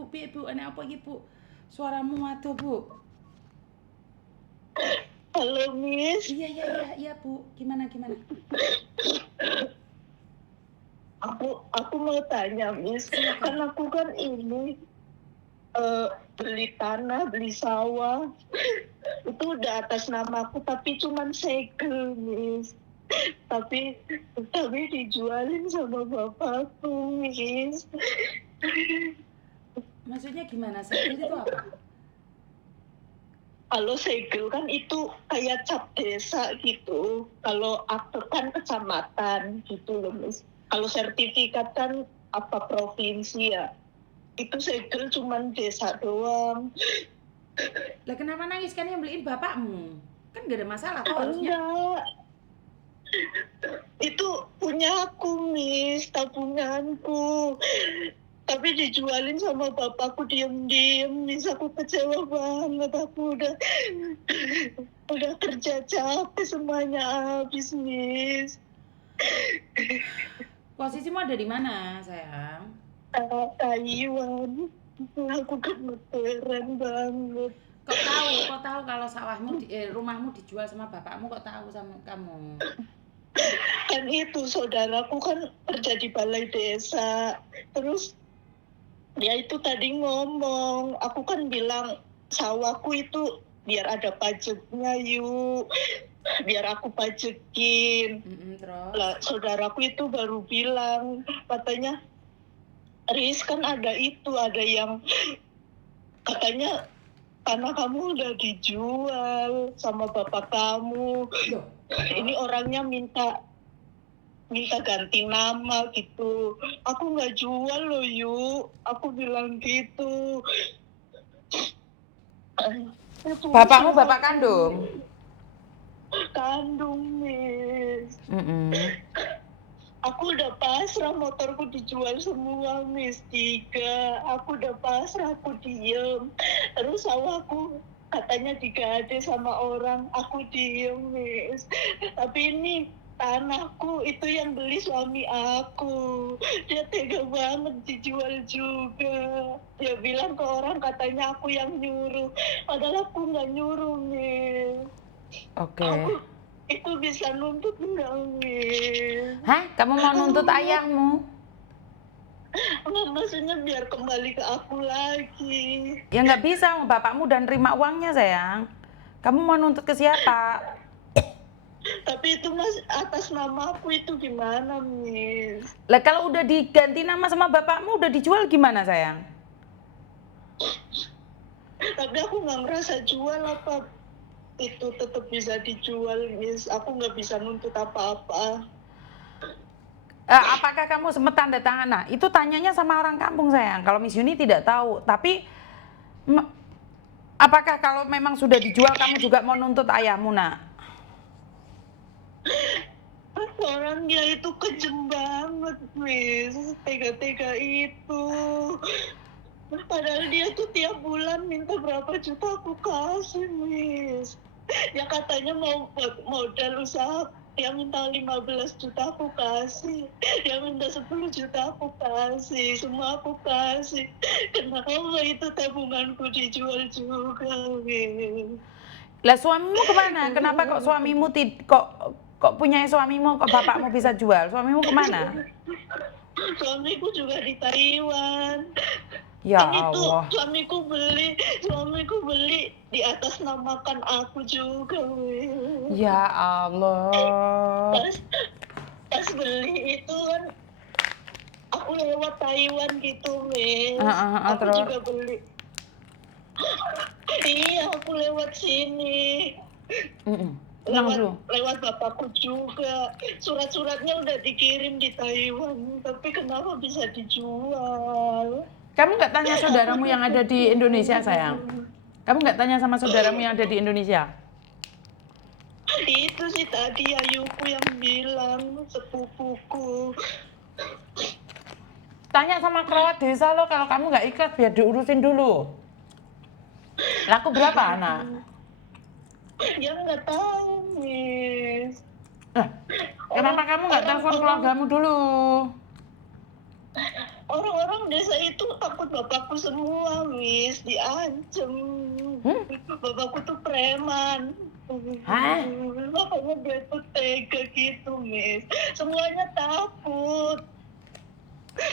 Bu, piye Bu? Ana apa iki Bu? Suaramu adoh Bu. Halo Miss, Iya Bu. Gimana? aku mau tanya Miss, Silakan. kan aku kan ini beli tanah, beli sawah, itu udah atas namaku tapi cuman segel Miss. Tapi dijualin sama bapakku Miss. Maksudnya gimana? Segel itu apa? Kalau segel kan itu kayak cap desa gitu. Kalau akte kan kecamatan gitu loh Miss. Kalau sertifikat kan apa provinsi ya. Itu segel cuman desa doang. Lah kenapa nangis? Kan yang beliin bapakmu. Kan gak ada masalah toh harusnya. Enggak, itu punya aku Miss, tabunganku. Tapi dijualin sama bapakku diem-diem Miss. Aku kecewa banget. Aku udah kerja capek semuanya habis Miss. Posisimu ada di mana, sayang? Taiwan. Aku kebetulan banget. Kok tahu kalau rumahmu dijual sama bapakmu, kok tahu sama kamu? Kan itu saudaraku kan kerja di balai desa. Terus dia itu tadi ngomong, aku kan bilang sawahku itu biar ada pajaknya yuk, biar aku pajekin. Terus? Lah saudaraku itu baru bilang, katanya Riz kan ada yang katanya tanah kamu udah dijual sama bapak kamu. Loh, Ini orangnya minta ganti nama gitu. Aku nggak jual loh yuk, aku bilang gitu. bapakmu bapak kandung? Kandung Miss. Mm-mm. Aku udah pasrah, motorku dijual semua Miss 3. Aku udah pasrah, aku diem. Terus sawahku katanya digade sama orang, aku diem Miss. Tapi ini tanahku itu yang beli suami aku. Dia tega banget dijual juga. Dia bilang ke orang katanya aku yang nyuruh. Padahal aku nggak nyuruh Miss. Oke. Aku itu bisa nuntut enggak Miss? Hah? Kamu mau nuntut ayahmu? Enggak, maksudnya biar kembali ke aku lagi. Ya nggak bisa, bapakmu udah nerima uangnya, sayang. Kamu mau nuntut ke siapa? Tapi itu Mas atas nama aku itu gimana Miss? Lah kalau udah diganti nama sama bapakmu, udah dijual gimana, sayang? Tapi aku nggak ngerasa jual apa itu tetap bisa dijual Miss. Aku nggak bisa nuntut apa-apa. Apakah kamu sempat tanda tangan? Nah, itu tanyanya sama orang kampung, sayang. Kalau Miss Yuni tidak tahu. Tapi, apakah kalau memang sudah dijual, kamu juga mau nuntut ayahmu, nak? Orang dia itu kejem banget Miss. Tega-tega itu. Padahal dia tuh tiap bulan minta berapa juta aku kasih Miss. Ya katanya mau modal usaha, dia minta 15 juta aku kasih, dia minta 10 juta aku kasih, semua aku kasih. Kenapa itu tabunganku dijual juga Miss? Lah suamimu kemana? Kenapa kok suamimu kok punya suamimu, kok bapakmu bisa jual? Suamimu kemana? Suamiku juga di Taiwan. Ya Ini tuh Allah. suamiku beli di atas namakan aku juga Miss. Ya Allah. Pas beli itu kan aku lewat Taiwan gitu Miss. Aku Terus? juga beli. Iya, aku lewat sini. Tenang dulu. Lewat bapakku juga. Surat-suratnya udah dikirim di Taiwan, tapi kenapa bisa dijual? Kamu nggak tanya saudaramu yang ada di Indonesia, sayang? Kamu nggak tanya sama saudaramu yang ada di Indonesia? Itu sih tadi ayuku yang bilang, sepupuku. Tanya sama kerawat desa lo, kalau kamu nggak ikhlas biar diurusin dulu. Laku berapa, anak? Ya nggak tahu Miss. Kenapa kamu nggak telepon keluargamu dulu? Orang-orang desa itu takut bapakku semua, Miss, diancem. Bapakku tuh preman. Hah? Makanya dia tuh tega gitu, Miss. Semuanya takut.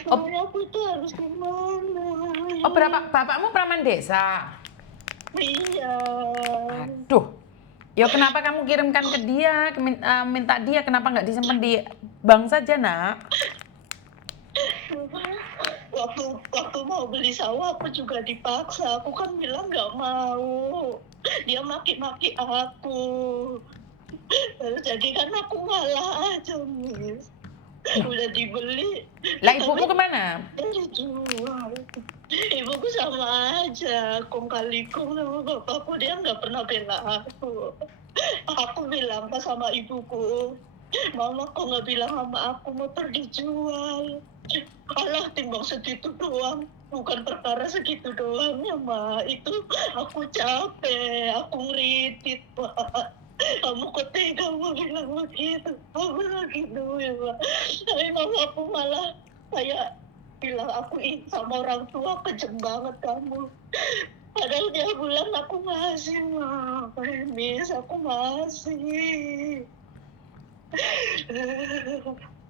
Oh, Makanya aku tuh harus gimana? oh bapakmu praman desa? Iya. Aduh. Ya kenapa kamu kirimkan ke dia, minta dia, kenapa nggak disimpan di bank saja, Nak? Waktu mau beli sawah aku juga dipaksa. Aku kan bilang nggak mau. Dia maki-maki aku. Jadi kan aku ngalah aja, Miss. Udah dibeli, Lah tapi ibumu kemana? dia dijual. Ibuku sama aja, kong kali kong sama bapakku, dia nggak pernah bela aku. Aku bilang pas sama ibuku, Mama kok nggak bilang sama aku motor dijual. Alah, timbang segitu doang. Bukan perkara segitu doang ya, Ma. Itu aku capek, aku ngeritit, Pak. Kamu kok tega mau bilang begitu? Aku lagi duit, Pak. Tapi mama aku malah kayak bilang aku sama orang tua kejam banget kamu. Padahal dia bilang aku masih, Ma. Miss, aku masih.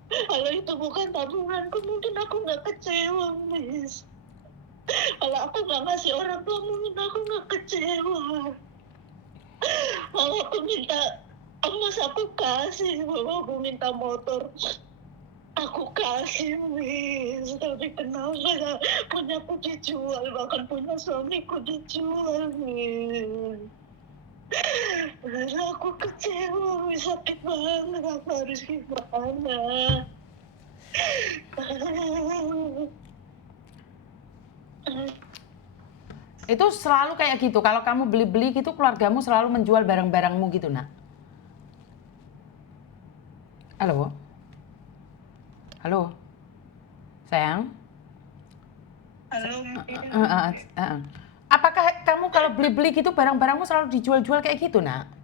Kalau itu bukan tabunganku, mungkin aku nggak kecewa, Miss. Kalau aku nggak ngasih orang tua, mungkin aku nggak kecewa. Kalau aku minta emas, aku kasih. Kalau aku minta motor, aku kasih, Miss. Tapi kenapa ya punyaku dijual, bahkan punya suamiku dijual, Miss. Aku kecewa, Miss. Sakit banget. Aku harus gimana? Itu selalu kayak gitu. Kalau kamu beli-beli gitu, keluargamu selalu menjual barang-barangmu gitu, Nak. Halo? Halo? Sayang? Halo, Apakah kamu kalau beli-beli gitu barang-barangmu selalu dijual-jual kayak gitu, Nak?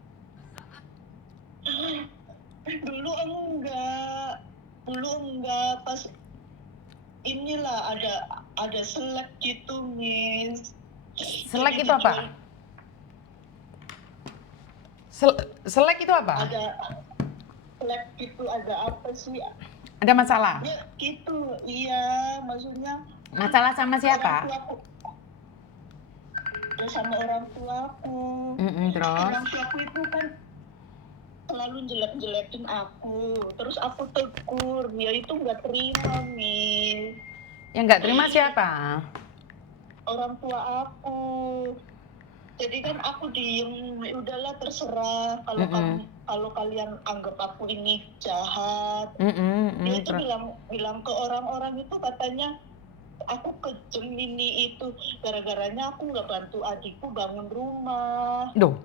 dulu enggak pas inilah ada selek gitu, Miss. Selek Jadi itu apa? dijual- Selek itu apa? ada selek gitu, ada apa sih Ada masalah? ya gitu. Iya, maksudnya Masalah sama orang siapa? tuaku sama orang tuaku. Terus? Orang tuaku itu kan selalu jelek-jelekin aku, terus aku tegur, dia itu nggak terima, Miss. Yang nggak terima siapa? Orang tua aku. Jadi kan aku diem, udahlah terserah. Kalau kalian anggap aku ini jahat, dia itu Terus? bilang ke orang-orang itu, katanya aku kejam ini itu, gara-garanya aku nggak bantu adikku bangun rumah. Duh,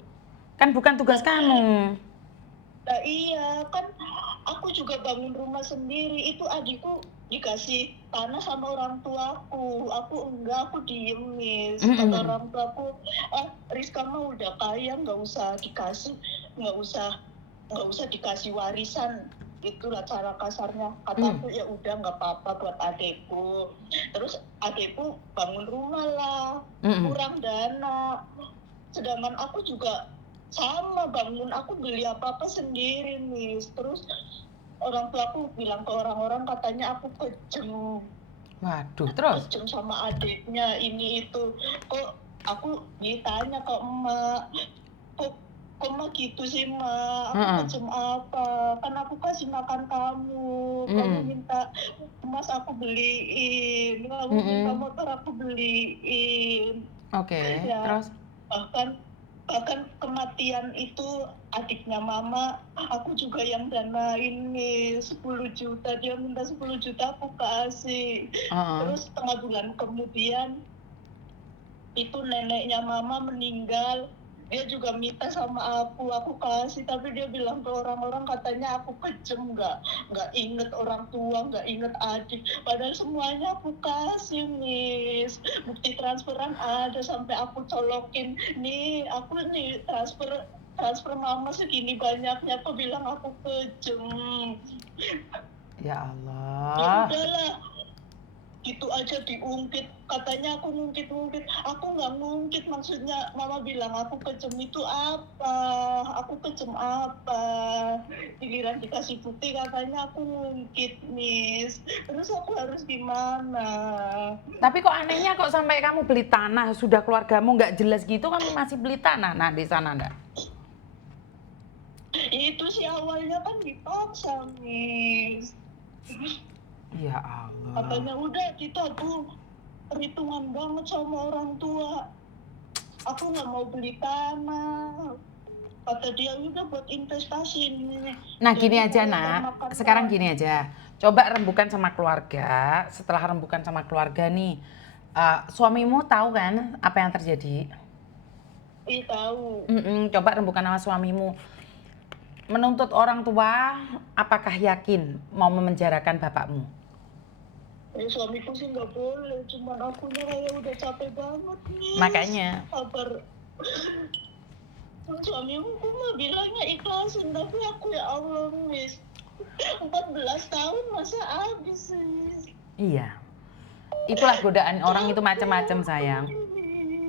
kan bukan tugas kamu. Nah iya, kan aku juga bangun rumah sendiri. Itu adikku dikasih tanah sama orang tuaku. Aku enggak, aku diem, Miss. Kata orang tuaku, Rizka mah udah kaya, nggak usah dikasih warisan. Itulah cara kasarnya. Kataku ya udah nggak apa-apa buat adekku. Terus adekku bangun rumah lah, kurang dana. Sedangkan aku juga sama bangun, aku beli apa-apa sendiri, Miss. Terus orang tua aku bilang ke orang-orang, katanya aku kejam. Waduh, terus? Kejam sama adiknya, ini itu. Kok aku ditanya ke emak, kok emak gitu sih, Mak? Aku kejam apa? Kan aku kasih makan kamu. Kamu minta emas aku beliin. Kamu minta motor aku beliin. Oke, Ya, terus? bahkan kematian itu adiknya mama, aku juga yang danain nih 10 juta. Dia minta 10 juta, aku kasih. Terus setengah bulan kemudian itu neneknya mama meninggal. Dia juga minta sama aku kasih, tapi dia bilang ke orang-orang, katanya aku kejam, nggak inget orang tua, nggak inget adik. Padahal semuanya aku kasih, Miss. Bukti transferan ada, sampai aku colokin, nih aku nih transfer mama segini banyaknya. Aku bilang aku kejam. Ya Ya Allah. udahlah, gitu aja diungkit, katanya aku ngungkit-ngungkit. Aku nggak ngungkit, maksudnya mama bilang aku kejem itu apa, aku kejem apa, giliran dikasih bukti katanya aku ngungkit, Miss. Terus aku harus gimana? Tapi kok anehnya kok sampai kamu beli tanah, sudah keluargamu nggak jelas gitu kamu masih beli tanah, nah di sana ndak? Itu sih awalnya kan dipaksa, Miss. Ya Allah. Katanya udah kita tuh perhitungan banget sama orang tua. Aku nggak mau beli tanah. Kata dia udah buat investasi ini. Nah gini Jadi aja kalau nak, makan sekarang Pak, gini aja. Coba rembukan sama keluarga, setelah rembukan sama keluarga nih, suamimu tahu kan apa yang terjadi? tahu. Coba rembukan sama suamimu. Menuntut orang tua, apakah yakin mau memenjarakan bapakmu? Suamiku sih nggak boleh, cuman akunya kayak udah capek banget nih. Makanya. Kabar suamiku mah bilangnya ikhlasin, tapi aku ya Allah, Miss. 14 tahun masa habis, Miss. Iya. Itulah godaan orang itu macam-macam sayang.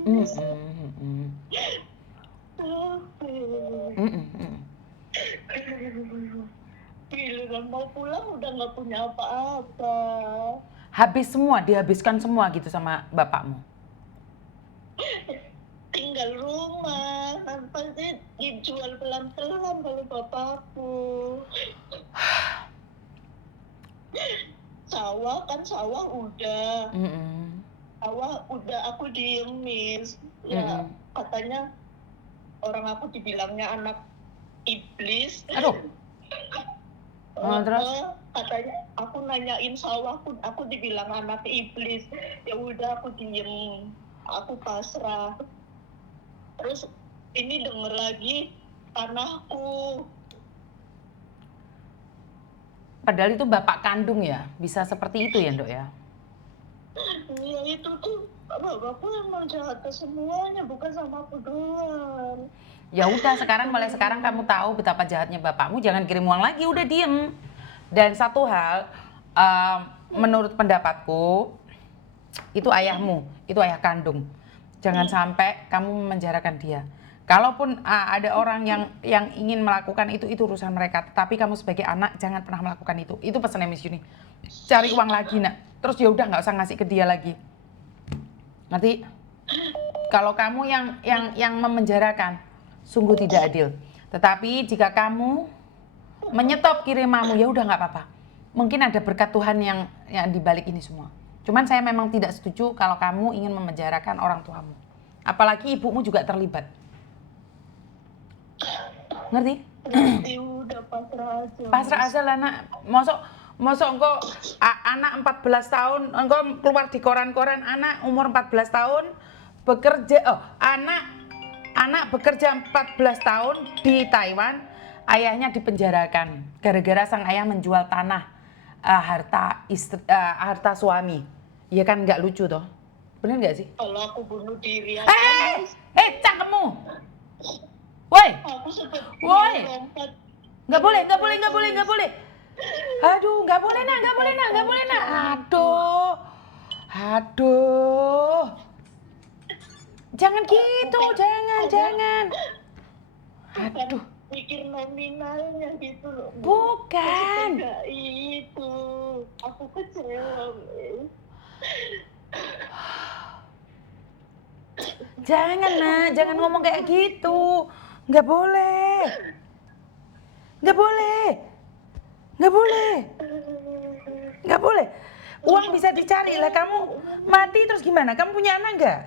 Miss. Giliran mau pulang udah nggak punya apa-apa. Habis semua, dihabiskan semua gitu sama bapakmu. Tinggal rumah, nanti dijual pelan-pelan kalau bapakku. Sawah udah. Sawah udah aku diem, Miss. Ya katanya orang aku dibilangnya anak iblis. Aduh. Terus? Katanya aku nanyain sawah, aku dibilang anak iblis. Ya udah aku diem, aku pasrah. Terus ini denger lagi tanahku. Padahal itu bapak kandung ya, bisa seperti itu ya Dok ya? Ya itu tuh bapakku emang jahat ke semuanya, bukan sama aku doang. Ya udah sekarang, mulai sekarang kamu tahu betapa jahatnya bapakmu, jangan kirim uang lagi, udah diem. Dan satu hal, menurut pendapatku, itu ayahmu, itu ayah kandung. Jangan sampai kamu memenjarakan dia. Kalaupun ada orang yang ingin melakukan itu urusan mereka. Tapi kamu sebagai anak jangan pernah melakukan itu. Itu pesannya Miss Yuni. Cari uang lagi nak. Terus ya udah nggak usah ngasih ke dia lagi. Ngerti? Kalau kamu yang memenjarakan, sungguh tidak adil. Tetapi jika kamu menyetop kirimanmu, ya udah nggak apa-apa. Mungkin ada berkat Tuhan yang dibalik ini semua. Cuman saya memang tidak setuju kalau kamu ingin memenjarakan orang tuamu. Apalagi ibumu juga terlibat. Ngerti? Udah pasrah aja. Pasrah aja lah nak. Mosok engko anak 14 tahun, engko keluar di koran-koran anak umur 14 tahun bekerja, anak bekerja 14 tahun di Taiwan, ayahnya dipenjarakan gara-gara sang ayah menjual tanah, harta suami. Ya kan nggak lucu toh? Bener nggak sih? Kalau aku bunuh diri aja, Cangkemmu. Woi. aku sempat Woi. lompat. Nggak boleh. Aduh, nggak boleh nak. Aduh. Jangan gitu, jangan. Aduh. Mikir nominalnya gitu loh. Bukan. Enggak itu. Aku kecewa. Jangan nak, jangan ngomong kayak gitu. Nggak boleh. Uang bisa dicari lah, kamu mati terus gimana? Kamu punya anak nggak?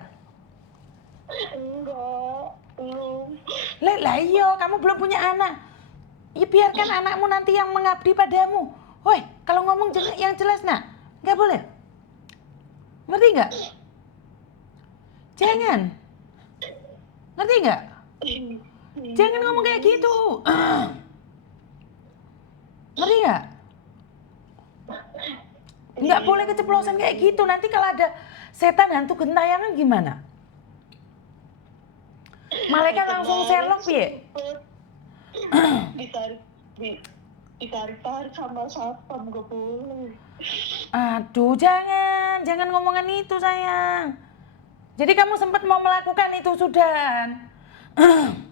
Enggak, belum. Lah iya, kamu belum punya anak. Ya biarkan anakmu nanti yang mengabdi padamu. Woi, kalau ngomong yang jelas nak, nggak boleh. Ngerti nggak? Jangan. Ngerti nggak? Jangan ngomong kayak gitu. Ngerti nggak? Nggak boleh keceplosan kayak gitu. Nanti kalau ada setan hantu gentayangan gimana? Malaikat langsung Sherlock ya? Ditarik sama satpam, gak boleh. Aduh, jangan ngomongan itu sayang. Jadi kamu sempat mau melakukan itu sudah?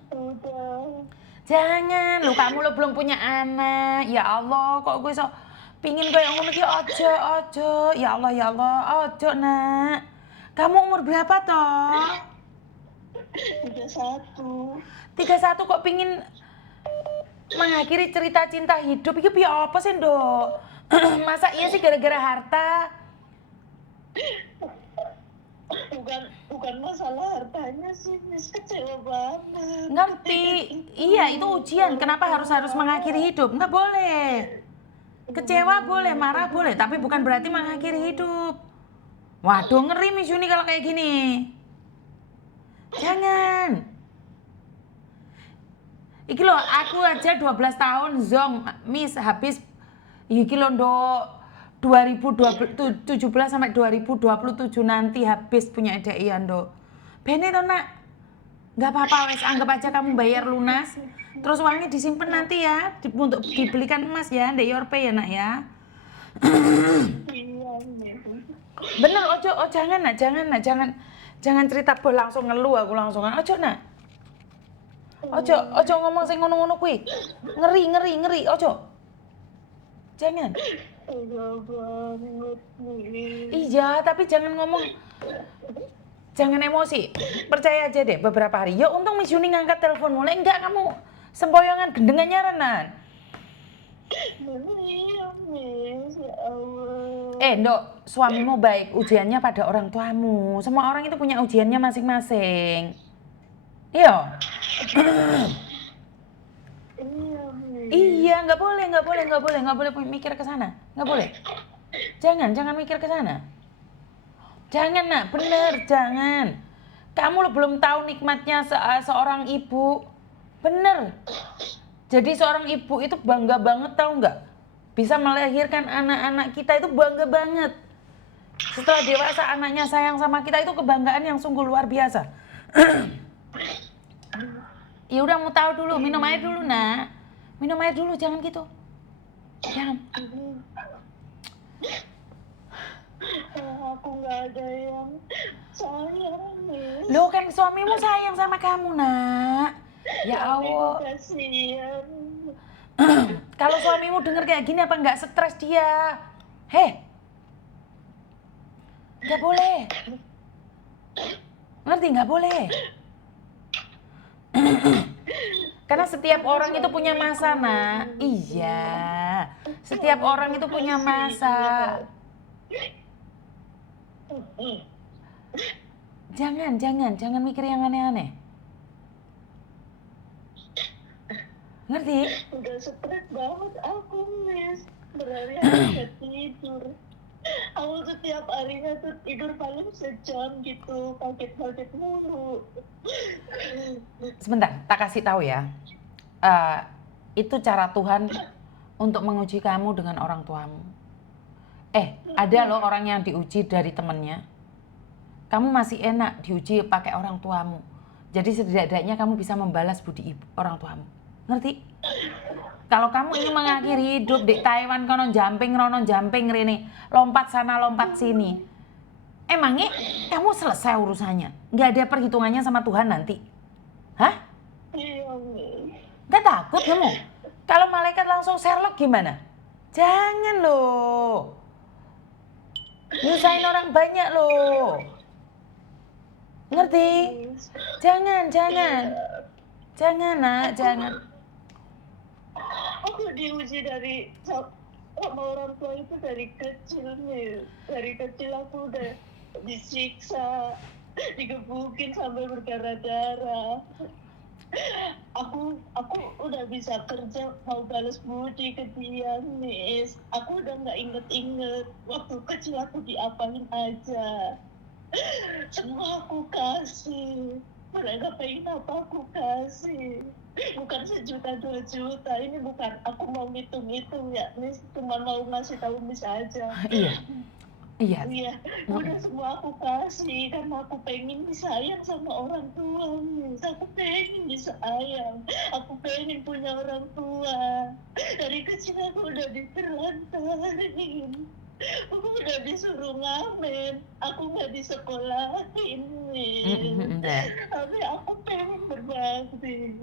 Udah. Jangan, lo kamu lo belum punya anak. Ya Allah, kok gue so pingin kayak ngono ki ojo. Ya Allah, ojo nak. Kamu umur berapa toh? 31. 31 kok pingin mengakhiri cerita cinta hidup. Iki piye apa sih, Nduk? Masa iya sih gara-gara harta? Bukan masalah hartanya sih, Miss, kecewa banget. Ngerti? Iya, itu ujian. Kenapa harus mengakhiri hidup? Nggak boleh. Kecewa boleh, marah boleh, tapi bukan berarti mengakhiri hidup. Waduh, ngeri Miss Yuni kalau kayak gini. Jangan. Iki loh, aku aja 12 tahun zong, Miss, habis iki loh Nduk, 2017 sampai 2027 nanti habis punya DI Nduk. Bene toh nak, nggak apa-apa wes, anggap aja kamu bayar lunas, terus uangnya disimpan nanti ya, untuk dibelikan emas ya, ndek your pay ya nak ya. Iya, Miss. Bener, ojo, oh jangan nak, jangan cerita bol langsung ngeluh aku langsung, ojo nak. Ojo ngomong sing ngono-ngono kuwi. Ngeri, ojo. Jangan. Tega banget, Miss. Iya, tapi jangan ngomong. Jangan emosi. Percaya aja deh beberapa hari. Ya untung Miss Yuni ngangkat telepon mulai enggak kamu sempoyongan gendengannya Renan. Iya, Miss. Ya Allah. Ndok, suamimu baik, ujiannya pada orang tuamu. Semua orang itu punya ujiannya masing-masing. Iya. Iya, Miss. Iya, nggak boleh mikir ke sana. Nggak boleh. Jangan mikir ke sana. Jangan nak, bener, jangan. Kamu lo belum tahu nikmatnya seorang ibu. Bener. Jadi seorang ibu itu bangga banget, tahu nggak? Bisa melahirkan anak-anak kita itu bangga banget. Setelah dewasa anaknya sayang sama kita itu kebanggaan yang sungguh luar biasa. Ya udah mau tahu dulu, minum air dulu nak. Minum air dulu, jangan gitu. Jangan. Aku nggak ada yang sayang, Miss. Loh kan suamimu sayang sama kamu nak. Ya Allah. Kasihan. Kalau suamimu denger kayak gini apa nggak stres dia? Heh. Nggak boleh. Ngerti nggak boleh? Karena setiap orang itu punya masa nak. Iya. Setiap orang itu punya masa. Jangan mikir yang aneh-aneh. Ngerti? Udah stres banget aku, Miss. Berhari-hari nggak tidur. Aku setiap harinya tuh tidur paling sejam gitu, kaget-kaget mulu. Sebentar, tak kasih tahu ya. Itu cara Tuhan untuk menguji kamu dengan orang tuamu. Ada loh orang yang diuji dari temennya. Kamu masih enak diuji pakai orang tuamu. Jadi setidaknya kamu bisa membalas budi orang tuamu. Ngerti? Kalau kamu ingin mengakhiri hidup di Taiwan kono jumping rene, lompat sana lompat sini. Emangnya kamu selesai urusannya? Nggak ada perhitungannya sama Tuhan nanti? Hah? Iya, Miss. Nggak takut kamu? Kalau malaikat langsung Sherlock gimana? Jangan loh. Nyusahin orang banyak loh. Ngerti? Jangan nak, jangan. Aku diuji sama orang tua itu dari kecil, Miss. Dari kecil aku udah disiksa, digebukin sampai berdarah-darah. Aku udah bisa kerja, mau balas budi ke dia, Miss. Aku udah nggak inget waktu kecil aku diapain aja. Semua aku kasih. Mereka pengen apa aku kasih. Bukan 1 juta 2 juta. Ini bukan aku mau ngitung-ngitung ya, Miss. Cuma mau ngasih tahu Miss aja. Iya. Iya, udah semua aku kasih karena aku pengen disayang sama orang tua, Miss. Aku pengen disayang. Aku pengen punya orang tua. Dari kecil aku udah ditelantarin. Aku udah disuruh ngamen, aku nggak disekolahin, Miss. Sayang. Tapi aku pengen berbakti.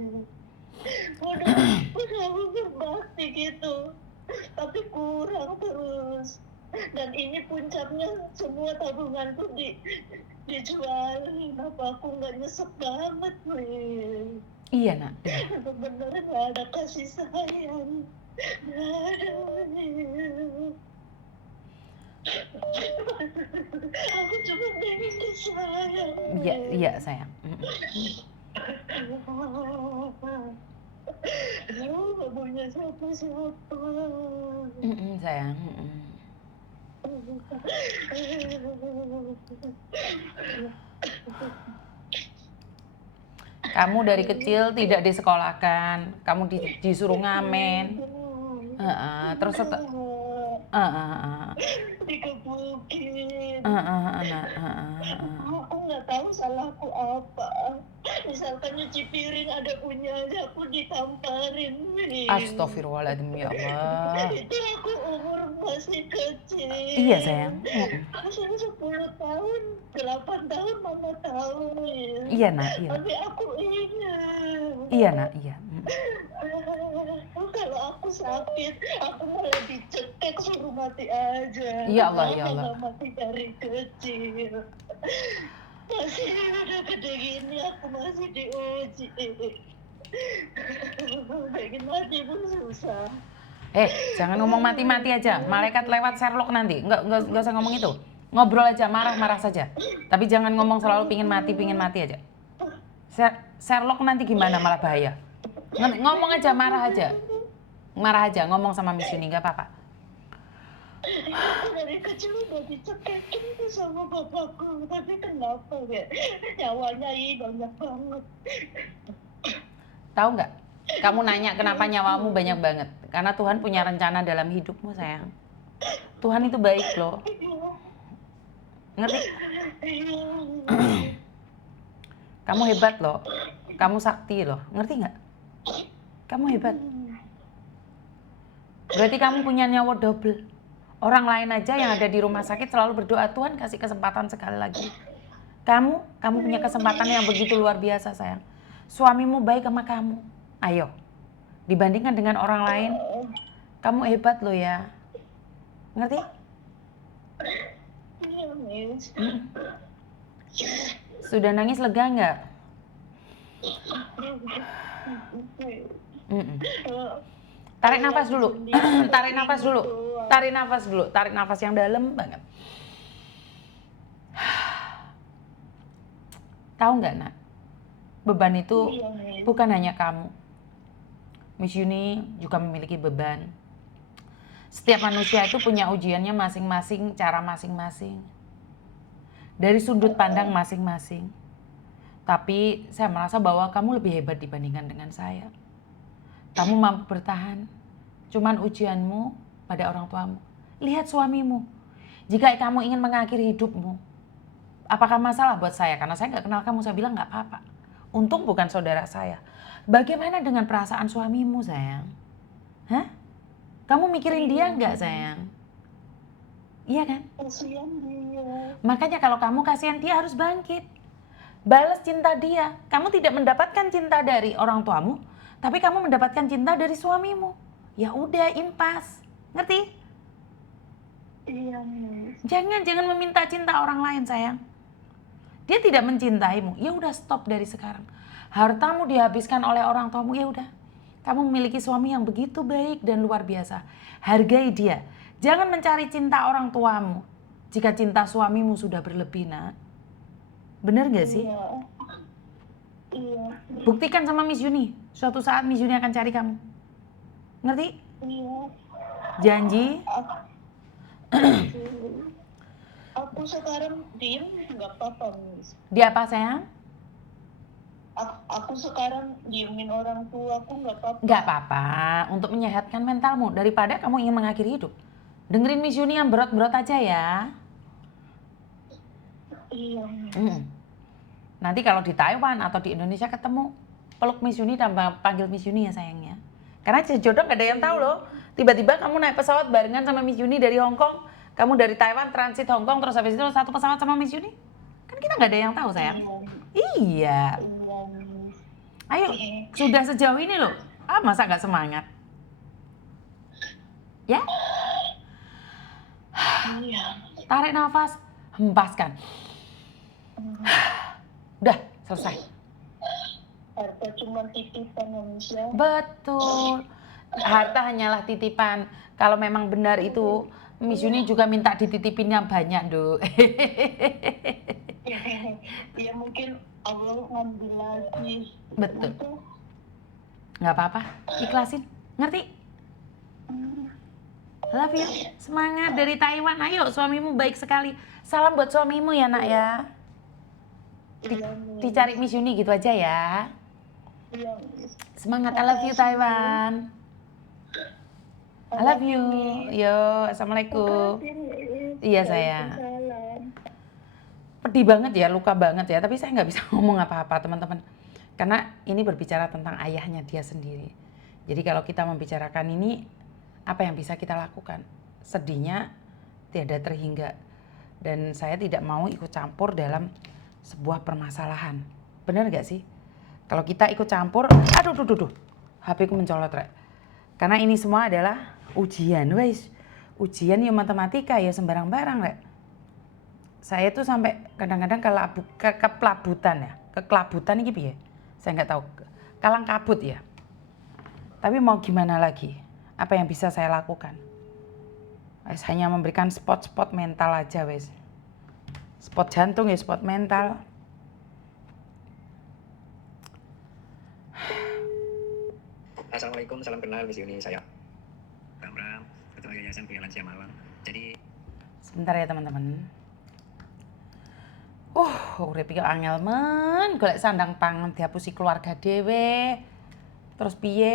Udah aku berbakti gitu, tapi kurang terus. Dan ini puncaknya semua tabunganku dijualin. Apa aku nggak nyesek banget, Miss? Iya nak, iya. Bener-bener nggak ada kasih sayang. Nggak ada, Miss. Aku cuma pengen disayang. Iya, iya sayang. Aku gak punya siapa-siapa. Sayang. Kamu dari kecil tidak disekolahkan, kamu disuruh ngamen. Terus Dikebukin. nak. Aku nggak tahu salahku apa. Misalkan nyuci piring ada punyanya, aku ditamparin. Astagfirullahaladzim ya Allah. Itu aku umur masih kecil. Iya sayang. Masih 10 tahun, 8 tahun mama tahu. Iya nak, iya. Tapi aku ingat. Iya nak, iya. Kalau aku sakit, aku malah dicekek suruh mati aja. Ya Allah, ya Mama Allah. nggak mati dari kecil. Masih udah gede gini, aku masih diuji. Pengen mati pun susah. Jangan ngomong mati-mati aja. Malaikat lewat Sherlock nanti. Enggak usah ngomong itu. Ngobrol aja, marah-marah saja. Tapi jangan ngomong selalu pingin mati aja. Sherlock nanti gimana, malah bahaya. Ngomong aja, marah aja. Marah aja, ngomong sama Miss Yuni, gak apa-apa. Aku dari kecil udah dicekekin tuh sama bapakku. Tapi kenapa ya? Nyawanya banyak banget. Tahu nggak? Kamu nanya kenapa nyawamu banyak banget? Karena Tuhan punya rencana dalam hidupmu, sayang. Tuhan itu baik loh. Ngerti? Kamu hebat loh. Kamu sakti loh. Ngerti nggak? Kamu hebat. Berarti kamu punya nyawa double. Orang lain aja yang ada di rumah sakit selalu berdoa, Tuhan kasih kesempatan sekali lagi. Kamu punya kesempatan yang begitu luar biasa, sayang. Suamimu baik sama kamu. Ayo, dibandingkan dengan orang lain, kamu hebat loh ya. Ngerti? Iya, Miss. Sudah nangis lega nggak? Tarik nafas dulu. Tarik nafas dulu. Tarik nafas dulu. Tarik nafas yang dalam banget. Tahu nggak, nak? Beban itu bukan hanya kamu. Miss Yuni juga memiliki beban. Setiap manusia itu punya ujiannya masing-masing, cara masing-masing. Dari sudut pandang masing-masing. Tapi saya merasa bahwa kamu lebih hebat dibandingkan dengan saya. Kamu mampu bertahan. Cuman ujianmu pada orang tuamu. Lihat suamimu. Jika kamu ingin mengakhiri hidupmu, apakah masalah buat saya? Karena saya nggak kenal kamu, saya bilang nggak apa-apa. Untung bukan saudara saya. Bagaimana dengan perasaan suamimu, sayang? Hah? Kamu mikirin dia nggak, sayang? Iya kan? Kasihan dia. Makanya kalau kamu kasihan dia harus bangkit. Balas cinta dia. Kamu tidak mendapatkan cinta dari orang tuamu, tapi kamu mendapatkan cinta dari suamimu. Ya udah, impas. Ngerti? Iya, Miss. Jangan meminta cinta orang lain, sayang. Dia tidak mencintaimu. Ya udah, stop dari sekarang. Hartamu dihabiskan oleh orang tuamu, ya udah. Kamu memiliki suami yang begitu baik dan luar biasa. Hargai dia. Jangan mencari cinta orang tuamu jika cinta suamimu sudah berlebih, nak. Bener gak sih? Iya. Iya. Buktikan sama Miss Yuni. Suatu saat Miss Yuni akan cari kamu. Ngerti? Iya. Janji? Aku sekarang diem nggak apa-apa, Miss. Dia apa, sayang? Aku sekarang diemin orang tua aku nggak apa-apa. Nggak apa-apa. Untuk menyehatkan mentalmu. Daripada kamu ingin mengakhiri hidup. Dengerin Miss Yuni yang berat-berat aja ya. Iya. Nanti kalau di Taiwan atau di Indonesia ketemu, peluk Miss Yuni dan panggil Miss Yuni ya, sayangnya. Karena jodoh nggak ada yang tahu loh. Tiba-tiba kamu naik pesawat barengan sama Miss Yuni dari Hong Kong, Kamu dari Taiwan transit Hong Kong terus habis itu satu pesawat sama Miss Yuni? Kan kita nggak ada yang tahu sayang. Iya. Iya, Miss. Ayo, sudah sejauh ini loh. Masa nggak semangat? Ya? Iya. Tarik nafas, hempaskan. Udah, selesai. Harta cuma titipan ya, Miss ya. Betul. Harta hanyalah titipan. Kalau memang benar itu, Miss Yuni juga minta dititipin yang banyak, Dok. Ya mungkin Allah ngambil lagi. Betul. Itu, Nggak apa-apa, ikhlasin. Ngerti? Love you. Semangat dari Taiwan. Ayo, suamimu baik sekali. Salam buat suamimu ya, Nak ya. iya, Miss. Dicari Miss Yuni gitu aja ya. Iya, Miss. Semangat, I love you Taiwan. I love you. Yo, assalamualaikum. Makasih, Miss. Iya, sayang. Waalaikumsalam. Pedih banget ya, luka banget ya. Tapi saya nggak bisa ngomong apa-apa, teman-teman. Karena ini berbicara tentang ayahnya dia sendiri. Jadi kalau kita membicarakan ini, apa yang bisa kita lakukan? Sedihnya tiada terhingga. Dan saya tidak mau ikut campur dalam sebuah permasalahan. Benar nggak sih? Kalau kita ikut campur, aduh. HP ku mencolot, Rek. Karena ini semua adalah ujian, guys. Ujian ya matematika ya sembarang-barang, Rek. Saya tuh sampai kadang-kadang kekelabutan ini piye? Saya nggak tahu. Kalang kabut ya. Tapi mau gimana lagi? Apa yang bisa saya lakukan? Wes hanya memberikan spot-spot mental aja, wes. Spot jantung ya, spot mental. Assalamualaikum, salam kenal Miss Yuni, saya Ram, Ketua Yayasan Pria Lansia Malang. Jadi Sebentar ya teman-teman. Urip iki angel men, golek sandang pangan dihapusi keluarga dhewe. Terus piye?